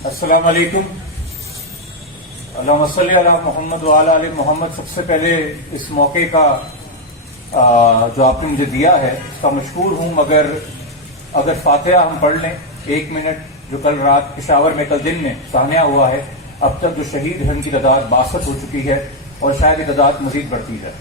السلام علیکم. اللہم صلی علی محمد وعلی آل محمد. سب سے پہلے اس موقع کا جو آپ نے مجھے دیا ہے اس کا مشکور ہوں، مگر اگر فاتحہ ہم پڑھ لیں 1 منٹ، جو کل رات پشاور میں کل دن میں سانحہ ہوا ہے، اب تک جو شہید ہیں ان کی تعداد 62 ہو چکی ہے اور شاید یہ تعداد مزید بڑھتی ہے.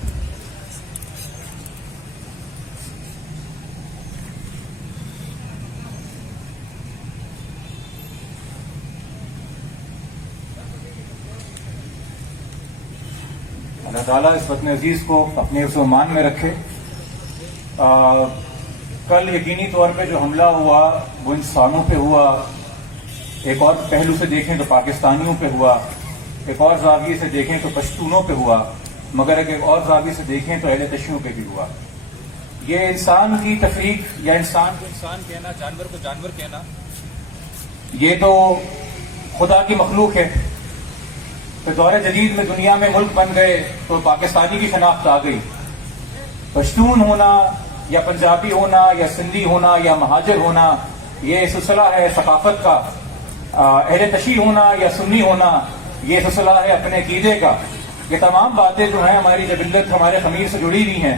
اللہ تعالیٰ اس وطن عزیز کو اپنے حفظ و امان میں رکھے. کل یقینی طور پہ جو حملہ ہوا وہ انسانوں پہ ہوا، ایک اور پہلو سے دیکھیں تو پاکستانیوں پہ ہوا، ایک اور زاویے سے دیکھیں تو پشتونوں پہ ہوا، مگر ایک اور زاویے سے دیکھیں تو اہل تشیعوں پہ بھی ہوا. یہ انسان کی تفریق یا انسان کو انسان کہنا، جانور کو جانور کہنا، یہ تو خدا کی مخلوق ہے. تو دور جدید میں دنیا میں ملک بن گئے تو پاکستانی کی شناخت آ گئی. پشتون ہونا یا پنجابی ہونا یا سندھی ہونا یا مہاجر ہونا یہ سلسلہ ہے ثقافت کا. اہل تشیع ہونا یا سنی ہونا یہ سلسلہ ہے اپنے عقیدے کا. یہ تمام باتیں جو ہیں ہماری جبلت، ہمارے خمیر سے جڑی ہوئی ہیں.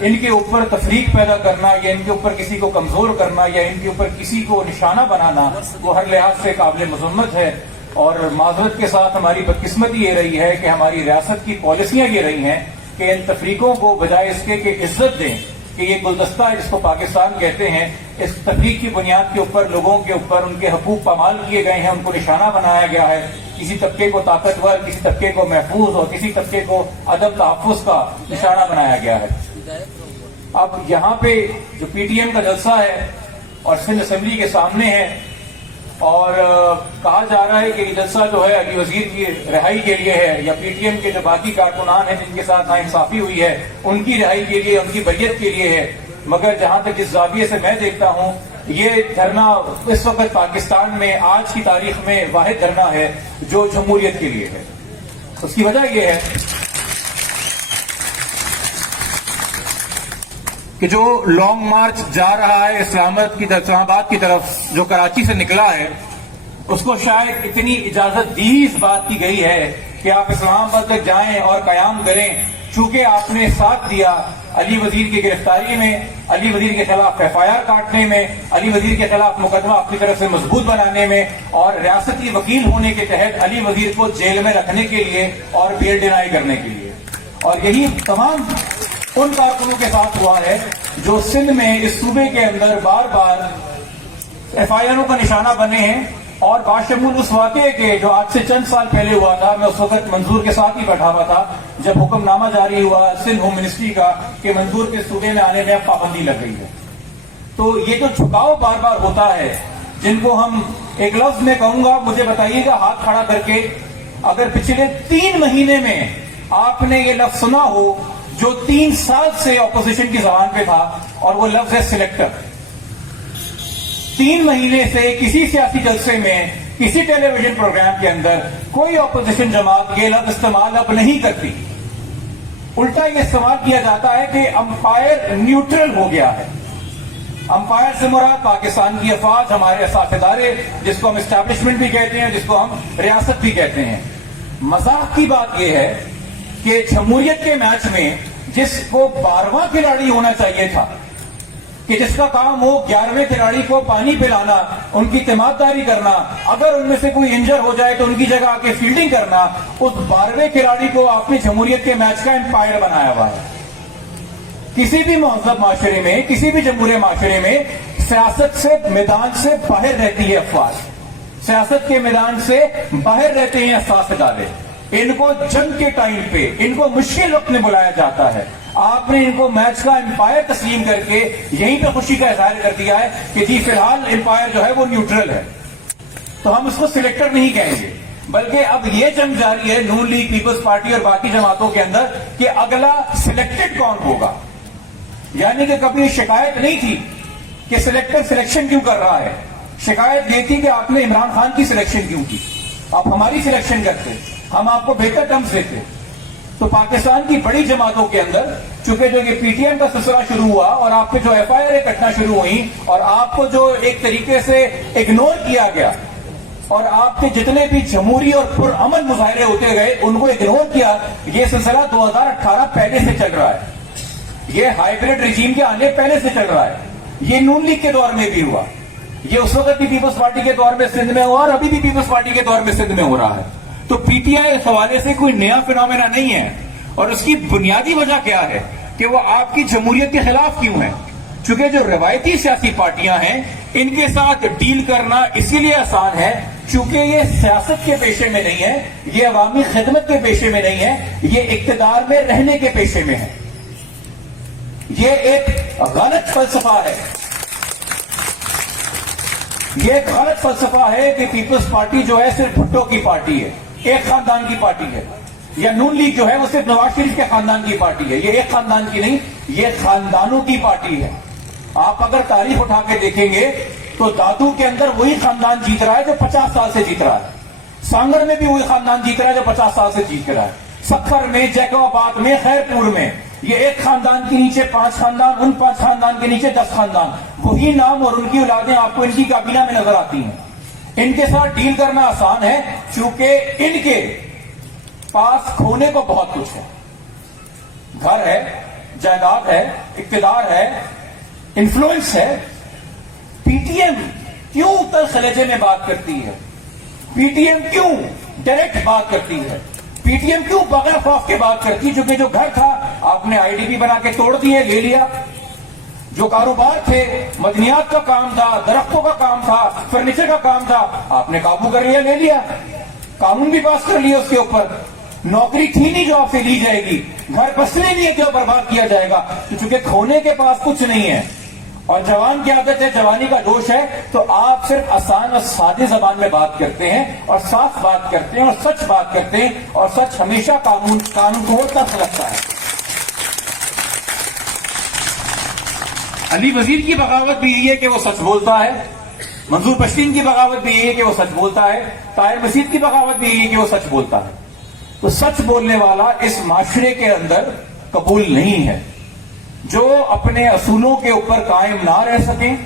ان کے اوپر تفریق پیدا کرنا یا ان کے اوپر کسی کو کمزور کرنا یا ان کے اوپر کسی کو نشانہ بنانا وہ ہر لحاظ سے قابل مذمت ہے. اور معذرت کے ساتھ ہماری بدقسمتی یہ رہی ہے کہ ہماری ریاست کی پالیسیاں یہ رہی ہیں کہ ان تفریقوں کو بجائے اس کے کہ عزت دیں کہ یہ گلدستہ ہے جس کو پاکستان کہتے ہیں، اس تفریق کی بنیاد کے اوپر لوگوں کے اوپر ان کے حقوق پامال کیے گئے ہیں، ان کو نشانہ بنایا گیا ہے. کسی طبقے کو طاقتور، کسی طبقے کو محفوظ اور کسی طبقے کو عدم تحفظ کا نشانہ بنایا گیا ہے. اب یہاں پہ جو پی ٹی ایم کا جلسہ ہے اور سندھ اسمبلی کے سامنے ہے اور کہا جا رہا ہے کہ یہ جلسہ جو ہے علی وزیر کی رہائی کے لیے ہے یا پی ٹی ایم کے جو باقی کارکنان ہیں جن کے ساتھ ناانصافی ہوئی ہے ان کی رہائی کے لیے، ان کی بیعت کے لیے ہے. مگر جہاں تک اس زاویے سے میں دیکھتا ہوں یہ دھرنا اس وقت پاکستان میں آج کی تاریخ میں واحد دھرنا ہے جو جمہوریت کے لیے ہے. اس کی وجہ یہ ہے کہ جو لانگ مارچ جا رہا ہے اسلام آباد کی طرف جو کراچی سے نکلا ہے، اس کو شاید اتنی اجازت دی اس بات کی گئی ہے کہ آپ اسلام آباد تک جائیں اور قیام کریں، چونکہ آپ نے ساتھ دیا علی وزیر کی گرفتاری میں، علی وزیر کے خلاف ایف آئی آر کاٹنے میں، علی وزیر کے خلاف مقدمہ اپنی طرف سے مضبوط بنانے میں اور ریاستی وکیل ہونے کے تحت علی وزیر کو جیل میں رکھنے کے لیے اور بیل ڈینائی کرنے کے لیے. اور یہی تمام ان کارکنوں کے ساتھ ہوا ہے جو سندھ میں اس صوبے کے اندر بار بار ایف آئی آروں کا نشانہ بنے ہیں. اور باشمول اس واقعے کے جو آج سے چند سال پہلے ہوا تھا، میں اس وقت منظور کے ساتھ ہی بیٹھا ہوا تھا جب حکم نامہ جاری ہوا سندھ ہوم منسٹری کا کہ منظور کے صوبے میں آنے میں اب پابندی لگ گئی ہے. تو یہ جو جھکاؤ بار بار ہوتا ہے، جن کو ہم ایک لفظ میں کہوں گا، مجھے بتائیے گا ہاتھ کھڑا کر کے، اگر پچھلے 3 مہینے میں آپ نے یہ لفظ سنا ہو جو 3 سال سے اپوزیشن کی زبان پہ تھا، اور وہ لفظ ہے سلیکٹر. 3 مہینے سے کسی سیاسی جلسے میں، کسی ٹیلی ویژن پروگرام کے اندر کوئی اپوزیشن جماعت یہ لفظ استعمال اب نہیں کرتی. الٹا یہ استعمال کیا جاتا ہے کہ امپائر نیوٹرل ہو گیا ہے. امپائر سے مراد پاکستان کی افواج، ہمارے اساس ادارے جس کو ہم اسٹیبلشمنٹ بھی کہتے ہیں، جس کو ہم ریاست بھی کہتے ہیں. مذاق کی بات یہ ہے کہ جمہوریت کے میچ میں جس کو 12واں کھلاڑی ہونا چاہیے تھا، کہ جس کا کام ہو 11ویں کھلاڑی کو پانی پلانا، ان کی تیمارداری کرنا، اگر ان میں سے کوئی انجر ہو جائے تو ان کی جگہ آ کے فیلڈنگ کرنا، اس 12ویں کھلاڑی کو آپ نے جمہوریت کے میچ کا امپائر بنایا ہوا ہے. کسی بھی مہذب معاشرے میں، کسی بھی جمہوری معاشرے میں سیاست سے میدان سے باہر رہتی ہے افواج، سیاست کے میدان سے باہر رہتے ہیں اساس ادارے. ان کو جنگ کے ٹائم پہ، ان کو مشکل وقت میں بلایا جاتا ہے. آپ نے ان کو میچ کا امپائر تسلیم کر کے یہیں پہ خوشی کا اظہار کر دیا ہے کہ جی فی الحال امپائر جو ہے وہ نیوٹرل ہے. تو ہم اس کو سلیکٹر نہیں کہیں گے، بلکہ اب یہ جنگ جاری ہے نون لیگ، پیپلز پارٹی اور باقی جماعتوں کے اندر کہ اگلا سلیکٹڈ کون ہوگا. یعنی کہ کبھی شکایت نہیں تھی کہ سلیکٹر سلیکشن کیوں کر رہا ہے، شکایت یہ تھی کہ آپ نے عمران خان کی سلیکشن کیوں کی، آپ ہماری سلیکشن کرتے، ہم آپ کو بہتر ٹرمز دیتے. تو پاکستان کی بڑی جماعتوں کے اندر چونکہ جو یہ پی ٹی ایم کا سلسلہ شروع ہوا اور آپ پہ جو ایف آئی آر کٹنا شروع ہوئی اور آپ کو جو ایک طریقے سے اگنور کیا گیا اور آپ کے جتنے بھی جمہوری اور پرامن مظاہرے ہوتے گئے ان کو اگنور کیا. یہ سلسلہ 2018 پہلے سے چل رہا ہے, یہ ہائیبریڈ رجیم کے آنے پہلے سے چل رہا ہے. یہ نون لیگ کے دور میں بھی ہوا, یہ اس وقت بھی پیپلز پارٹی کے دور میں سندھ میں ہوا, اور ابھی بھی پیپلز پارٹی کے دور میں سندھ میں ہو رہا ہے. تو پی ٹی آئی اس حوالے سے کوئی نیا فینومینا نہیں ہے, اور اس کی بنیادی وجہ کیا ہے کہ وہ آپ کی جمہوریت کے خلاف کیوں ہے. چونکہ جو روایتی سیاسی پارٹیاں ہیں ان کے ساتھ ڈیل کرنا اسی لیے آسان ہے چونکہ یہ سیاست کے پیشے میں نہیں ہے, یہ عوامی خدمت کے پیشے میں نہیں ہے, یہ اقتدار میں رہنے کے پیشے میں ہے. یہ ایک غلط فلسفہ ہے, یہ ایک غلط فلسفہ ہے کہ پیپلز پارٹی جو ہے صرف بھٹو کی پارٹی ہے, ایک خاندان کی پارٹی ہے, یا نون لیگ جو ہے وہ صرف نواز شریف کے خاندان کی پارٹی ہے. یہ ایک خاندان کی نہیں, یہ خاندانوں کی پارٹی ہے. آپ اگر تاریخ اٹھا کے دیکھیں گے تو دادو کے اندر وہی خاندان جیت رہا ہے جو 50 سال سے جیت رہا ہے, سانگر میں بھی وہی خاندان جیت رہا ہے جو 50 سال سے جیت رہا ہے, سکھر میں, جیکو آباد میں, خیر پور میں. یہ ایک خاندان کے نیچے 5 خاندان, ان 5 خاندان کے نیچے 10 خاندان, وہی نام اور ان کی اولادیں آپ کو ان کی کابینہ میں نظر آتی ہیں. ان کے ساتھ ڈیل کرنا آسان ہے چونکہ ان کے پاس کھونے کو بہت کچھ ہے, گھر ہے, جائیداد ہے, اقتدار ہے, انفلوئنس ہے. پی ٹی ایم کیوں اتر خلیجے میں بات کرتی ہے, پی ٹی ایم کیوں ڈائریکٹ بات کرتی ہے, پی ٹی ایم کیوں بغیر خوف کے بات کرتی ہے؟ چونکہ جو گھر تھا آپ نے آئی ڈی بی بنا کے توڑ دیے, لے لیا. جو کاروبار تھے, مدنیات کا کام تھا, درختوں کا کام تھا, فرنیچر کا کام تھا, آپ نے قابو کر لیا, لے لیا, قانون بھی پاس کر لیا اس کے اوپر. نوکری تھی نہیں جو آپ سے لی جائے گی, گھر بسنے نہیں ہے جو برباد کیا جائے گا. چونکہ کھونے کے پاس کچھ نہیں ہے اور جوان کی عادت ہے, جوانی کا جوش ہے, تو آپ صرف آسان اور سادی زبان میں بات کرتے ہیں اور صاف بات کرتے ہیں اور سچ بات کرتے ہیں, اور سچ ہمیشہ قانون کو تلخ لگتا ہے. علی وزیر کی بغاوت بھی یہی ہے کہ وہ سچ بولتا ہے, منظور پشتین کی بغاوت بھی یہی ہے کہ وہ سچ بولتا ہے, طاہر مسعود کی بغاوت بھی یہی ہے کہ وہ سچ بولتا ہے. تو سچ بولنے والا اس معاشرے کے اندر قبول نہیں ہے. جو اپنے اصولوں کے اوپر قائم نہ رہ سکیں,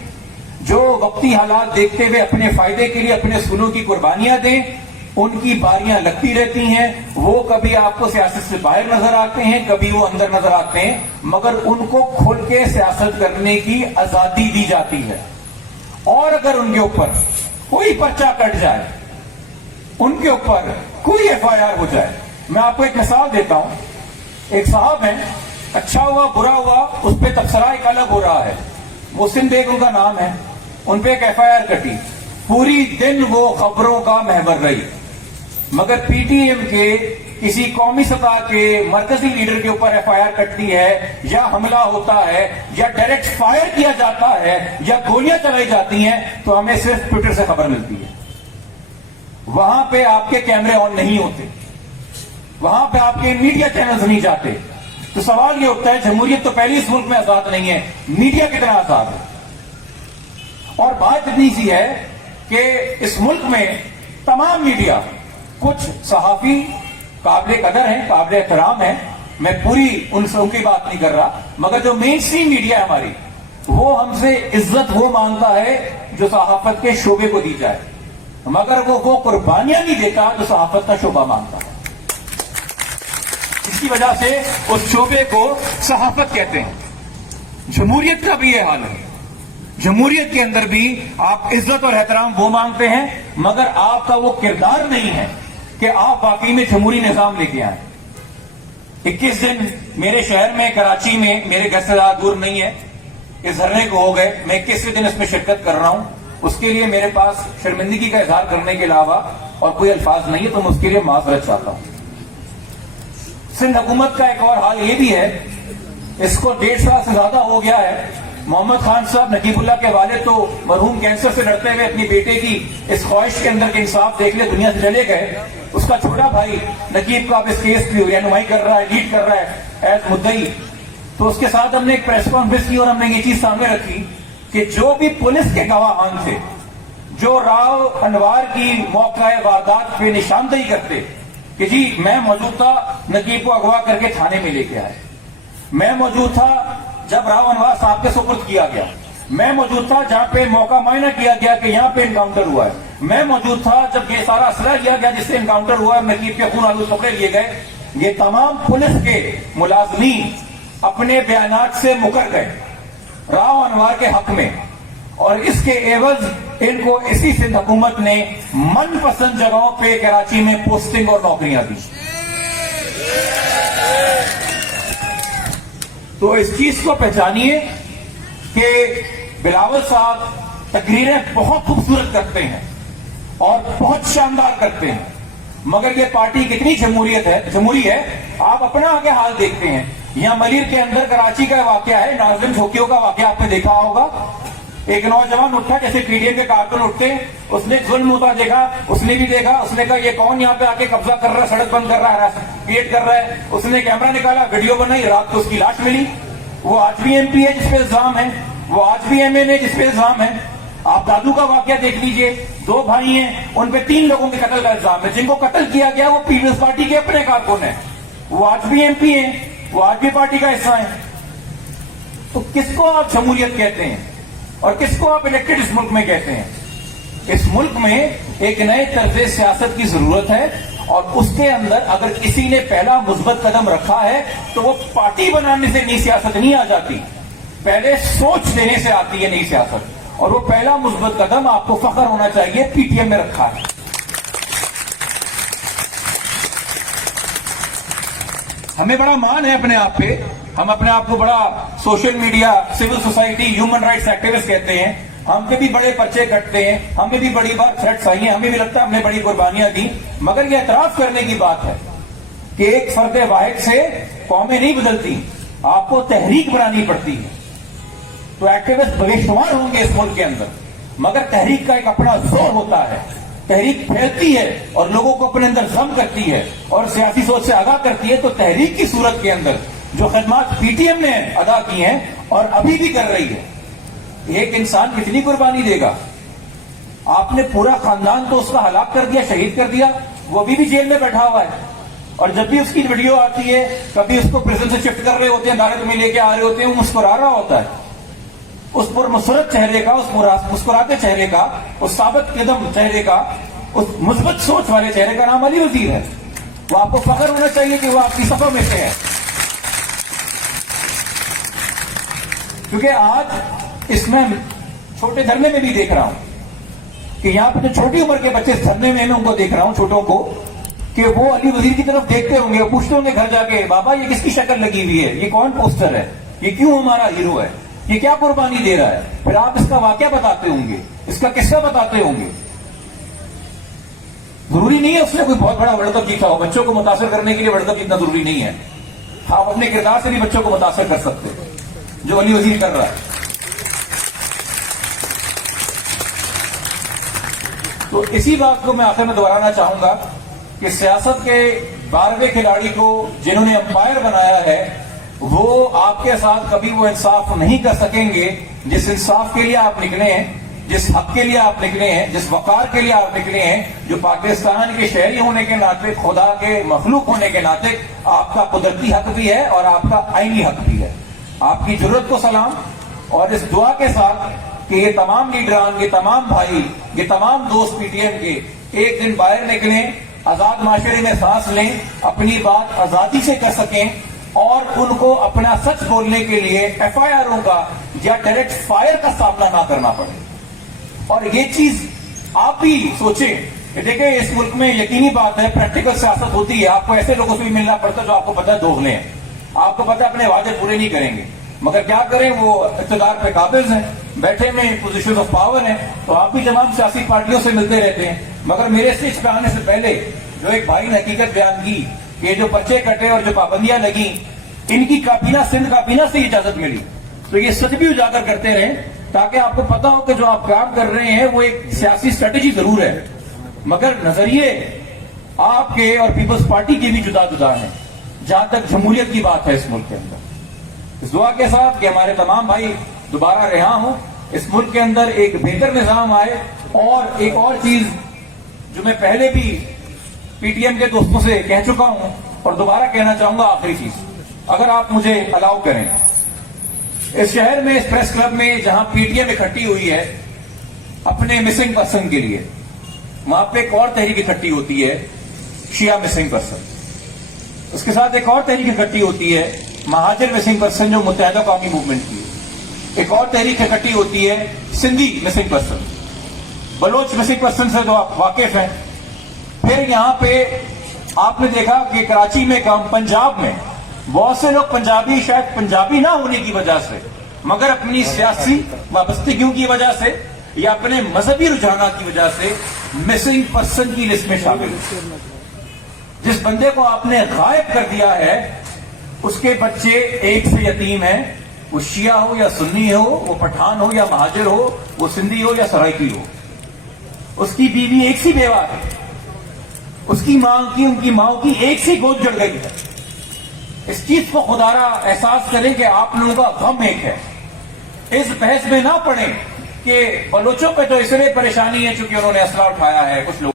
جو وقتی حالات دیکھتے ہوئے اپنے فائدے کے لیے اپنے اصولوں کی قربانیاں دیں, ان کی باریاں لگتی رہتی ہیں. وہ کبھی آپ کو سیاست سے باہر نظر آتے ہیں, کبھی وہ اندر نظر آتے ہیں, مگر ان کو کھل کے سیاست کرنے کی آزادی دی جاتی ہے. اور اگر ان کے اوپر کوئی پرچہ کٹ جائے, ان کے اوپر کوئی ایف آئی آر ہو جائے, میں آپ کو ایک مثال دیتا ہوں. ایک صاحب ہیں, اچھا ہوا برا ہوا اس پہ تبصرہ ایک الگ ہو رہا ہے, محسن بیگ ان کا نام ہے, ان پہ ایک ایف آئی آر کٹی, پوری دن وہ خبروں کا محور رہی. مگر پی ٹی ایم کے کسی قومی سطح کے مرکزی لیڈر کے اوپر ایف آئی آر کٹتی ہے, یا حملہ ہوتا ہے, یا ڈائریکٹ فائر کیا جاتا ہے, یا گولیاں چلائی جاتی ہیں, تو ہمیں صرف ٹویٹر سے خبر ملتی ہے. وہاں پہ آپ کے کیمرے آن نہیں ہوتے, وہاں پہ آپ کے میڈیا چینلز نہیں جاتے. تو سوال یہ ہوتا ہے, جمہوریت تو پہلی اس ملک میں آزاد نہیں ہے, میڈیا کتنا آزاد ہے؟ اور بات اتنی سی ہے کہ اس ملک میں تمام میڈیا, کچھ صحافی قابل قدر ہیں, قابل احترام ہیں, میں پوری ان کی بات نہیں کر رہا, مگر جو مین اسٹریم میڈیا ہے ہماری, وہ ہم سے عزت وہ مانگتا ہے جو صحافت کے شعبے کو دی جائے, مگر وہ قربانیاں نہیں دیتا جو صحافت کا شعبہ مانگتا ہے. اس کی وجہ سے اس شعبے کو صحافت کہتے ہیں. جمہوریت کا بھی یہ حال ہے. جمہوریت کے اندر بھی آپ عزت اور احترام وہ مانگتے ہیں, مگر آپ کا وہ کردار نہیں ہے کہ آپ واقعی میں جمہوری نظام لے کے آئیں. 21 دن میرے شہر میں, کراچی میں, میرے گھر سے زیادہ دور نہیں ہے, اس دھرنے کو ہو گئے. میں 21ویں دن اس میں شرکت کر رہا ہوں. اس کے لیے میرے پاس شرمندگی کا اظہار کرنے کے علاوہ اور کوئی الفاظ نہیں ہے, تو میں اس کے لیے معذرت چاہتا ہوں. سندھ حکومت کا ایک اور حال یہ بھی ہے, اس کو 1.5 سال سے زیادہ ہو گیا ہے. محمد خان صاحب, نقیب اللہ کے والد, تو مرحوم کینسر سے لڑتے ہوئے اپنی بیٹے کی اس خواہش کے اندر کے انصاف دیکھ لے دنیا سے چلے گئے. اس کا چھوٹا بھائی نقیب کا اب اس کیس کی رہنمائی کر رہا ہے, لیڈ کر رہا ہے ایز مدعی. تو اس کے ساتھ ہم نے ایک پریس کانفرنس کی اور ہم نے یہ چیز سامنے رکھی کہ جو بھی پولیس کے گواہان تھے, جو راؤ انوار کی موقع واردات پہ نشاندہی کرتے کہ جی میں موجود تھا نقیب کو اغوا کر کے تھانے میں لے کے آئے, میں موجود تھا جب راؤ انوار صاحب کے سپرد کیا گیا, میں موجود تھا جہاں پہ موقع معائنہ کیا گیا کہ یہاں پہ انکاؤنٹر ہوا ہے, میں موجود تھا جب یہ سارا اسلحہ لیا گیا جس سے انکاؤنٹر ہوا, نقیب کے خون آلود کپڑے لیے گئے. یہ تمام پولیس کے ملازمین اپنے بیانات سے مکر گئے راؤ انوار کے حق میں, اور اس کے عوض ان کو اسی سندھ حکومت نے من پسند جگہوں پہ کراچی میں پوسٹنگ اور نوکریاں دی. تو اس چیز کو پہچانیے کہ بلاول صاحب تقریریں بہت خوبصورت کرتے ہیں اور بہت شاندار کرتے ہیں, مگر یہ پارٹی کتنی جمہوری ہے آپ اپنا آگے حال دیکھتے ہیں. یہاں ملیر کے اندر کراچی کا واقعہ ہے, ناظرین جھوکیوں کا واقعہ آپ نے دیکھا ہوگا. ایک نوجوان اٹھا جیسے پی ڈی ایم کے کارکن اٹھتے, اس نے ظلم ہوتا دیکھا, اس نے بھی دیکھا, اس نے کہا یہ کون یہاں پہ آ کے قبضہ کر رہا ہے, سڑک بند کر رہا ہے, کریٹ کر رہا ہے. اس نے کیمرہ نکالا, ویڈیو بنائی, رات کو اس کی لاش ملی. وہ آج بھی ایم پی ہے جس پہ الزام ہے, وہ آج بھی ایم این ہے جس پہ الزام ہے. آپ دادو کا واقعہ دیکھ لیجئے, 2 بھائی ہیں, ان پہ 3 لوگوں کے قتل کا الزام ہے. جن کو قتل کیا گیا وہ پیپلز پارٹی کے اپنے کارکن ہیں, وہ آج بھی ایم پی ہیں, وہ آج بھی پارٹی کا حصہ ہیں. تو کس کو آپ جمہوریت کہتے ہیں اور کس کو آپ الیکٹڈ اس ملک میں کہتے ہیں؟ اس ملک میں ایک نئے طرز سیاست کی ضرورت ہے, اور اس کے اندر اگر کسی نے پہلا مثبت قدم رکھا ہے تو وہ پارٹی بنانے سے نئی سیاست نہیں آ جاتی, پہلے سوچ دینے سے آتی ہے نئی سیاست. اور وہ پہلا مثبت قدم آپ کو فخر ہونا چاہیے پی ٹی ایم میں رکھا ہے. ہمیں بڑا مان ہے اپنے آپ پہ, ہم اپنے آپ کو بڑا social media, civil society, human rights activist کہتے ہیں. ہم پہ بھی بڑے پرچے کٹتے ہیں, ہمیں بھی بڑی بار تھریٹس آئی ہیں, ہمیں بھی لگتا ہے ہم نے بڑی قربانیاں دی. مگر یہ اعتراف کرنے کی بات ہے کہ ایک فرد واحد سے قومیں نہیں بدلتی, آپ کو تحریک بنانی پڑتی ہے. تو ایکٹیوسٹ بے شمار ہوں گے اس ملک کے اندر, مگر تحریک کا ایک اپنا زور ہوتا ہے. تحریک پھیلتی ہے اور لوگوں کو اپنے اندر ضم کرتی ہے اور سیاسی سوچ سے آگاہ کرتی ہے. تو تحریک کی صورت کے اندر جو خدمات پی ٹی ایم نے ادا کی ہیں اور ابھی بھی کر رہی ہے, ایک انسان کتنی قربانی دے گا؟ آپ نے پورا خاندان تو اس کا ہلاک کر دیا, شہید کر دیا, وہ ابھی بھی جیل میں بیٹھا ہوا ہے. اور جب بھی اس کی ویڈیو آتی ہے, کبھی اس کو پریزن سے شفٹ کر رہے ہوتے ہیں, عدالت میں لے کے آ رہے ہوتے ہیں, وہ مسکرا رہا ہوتا ہے. اس پر مسرت چہرے کا, اس مسکراتے چہرے کا, اس ثابت قدم چہرے کا, اس مثبت سوچ والے چہرے کا نام علی وزیر ہے. وہ آپ کو فخر ہونا چاہیے کہ وہ آپ کی صفوں میں سے ہے. کیونکہ آج اس میں چھوٹے دھرنے میں بھی دیکھ رہا ہوں کہ یہاں پہ جو چھوٹی عمر کے بچے اس دھرنے میں ان کو دیکھ رہا ہوں, چھوٹوں کو, کہ وہ علی وزیر کی طرف دیکھتے ہوں گے, پوچھتے ہوں گے گھر جا کے, بابا یہ کس کی شکل لگی ہوئی ہے, یہ کون پوسٹر ہے, یہ کیوں ہمارا ہیرو ہے, یہ کیا قربانی دے رہا ہے. پھر آپ اس کا واقعہ بتاتے ہوں گے, اس کا قصہ بتاتے ہوں گے. ضروری نہیں ہے اس نے کوئی بہت بڑا ورلڈ کپ جیتا ہو, بچوں کو متاثر کرنے کے لیے ورلڈ کپ جیتنا ضروری نہیں ہے. آپ اپنے کردار سے بھی بچوں کو متاثر کر سکتے ہیں, جو علی وزیر کر رہا ہے. تو اسی بات کو میں آخر میں دہرانا چاہوں گا کہ سیاست کے 12ویں کھلاڑی کو جنہوں نے امپائر بنایا ہے, وہ آپ کے ساتھ کبھی وہ انصاف نہیں کر سکیں گے جس انصاف کے لیے آپ نکلے ہیں, جس حق کے لیے آپ نکلے ہیں, جس وقار کے لیے آپ نکلے ہیں, جو پاکستان کے شہری ہونے کے ناطے, خدا کے مخلوق ہونے کے ناطے آپ کا قدرتی حق بھی ہے اور آپ کا آئینی حق بھی ہے. آپ کی جرت کو سلام, اور اس دعا کے ساتھ کہ یہ تمام لیڈران, یہ تمام بھائی, یہ تمام دوست پی ٹی ایم کے ایک دن باہر نکلیں, آزاد معاشرے میں سانس لیں, اپنی بات آزادی سے کر سکیں, اور ان کو اپنا سچ بولنے کے لیے ایف آئی آروں کا یا ڈائریکٹ فائر کا سامنا نہ کرنا پڑے. اور یہ چیز آپ بھی سوچیں کہ دیکھیں اس ملک میں یقینی بات ہے پریکٹیکل سیاست ہوتی ہے, آپ کو ایسے لوگوں سے بھی ملنا پڑتا ہے جو آپ کو پتہ ہے دوغلے ہیں, آپ کو پتہ ہے اپنے وعدے پورے نہیں کریں گے, مگر کیا کریں وہ اقتدار پہ قابض ہیں, بیٹھے میں پوزیشن آف پاور ہیں. تو آپ بھی تمام سیاسی پارٹیوں سے ملتے رہتے ہیں, مگر میرے اسٹیج پہ آنے سے پہلے جو ایک بھائی نے حقیقت بیان کی کہ جو پرچے کٹے اور جو پابندیاں لگی, ان کی کابینہ, سندھ کابینہ سے اجازت ملی. تو یہ سچ بھی اجاگر کرتے رہیں تاکہ آپ کو پتا ہو کہ جو آپ کام کر رہے ہیں وہ ایک سیاسی اسٹریٹجی ضرور ہے, مگر نظریے آپ کے اور پیپلز پارٹی کے بھی جدا جدا ہیں جہاں تک جمہوریت کی بات ہے اس ملک کے اندر. اس دعا کے ساتھ کہ ہمارے تمام بھائی دوبارہ رہا ہوں, اس ملک کے اندر ایک بہتر نظام آئے. اور ایک اور چیز جو میں پہلے بھی پی ٹی ایم کے دوستوں سے کہہ چکا ہوں اور دوبارہ کہنا چاہوں گا, آخری چیز, اگر آپ مجھے الاؤ کریں, اس شہر میں اس پریس کلب میں جہاں پی ٹی ایم اکٹھی ہوئی ہے اپنے مسنگ پرسن کے لیے, وہاں پہ ایک اور تحریک اکٹھی ہوتی ہے شیعہ مسنگ پرسن، اس کے ساتھ ایک اور تحریک اکٹھی ہوتی ہے مہاجر مسنگ پرسن جو متحدہ قومی موومنٹ کی ہے، ایک اور تحریک اکٹھی ہوتی ہے Sindhi missing person, Baloch missing person سے جو آپ واقف ہیں. پھر یہاں پہ آپ نے دیکھا کہ کراچی میں پنجاب میں بہت سے لوگ پنجابی شاید پنجابی نہ ہونے کی وجہ سے مگر اپنی سیاسی وابستگیوں کی وجہ سے یا اپنے مذہبی رجحانات کی وجہ سے مسنگ پرسن کی لسٹ میں شامل ہے. جس بندے کو آپ نے غائب کر دیا ہے اس کے بچے ایک سے یتیم ہیں، وہ شیعہ ہو یا سنی ہو، وہ پٹھان ہو یا مہاجر ہو، وہ سندھی ہو یا سرائکی ہو. اس کی بیوی ایک سی بیوہ ہے، اس کی ماں کی ان کی ماں کی ایک سی گود جڑ گئی ہے. اس چیز کو خدارا احساس کریں کہ آپ لوگوں کا غم ایک ہے. اس بحث میں نہ پڑیں کہ بلوچوں پہ تو اس لیے پریشانی ہے چونکہ انہوں نے اسلحہ اٹھایا ہے کچھ لوگ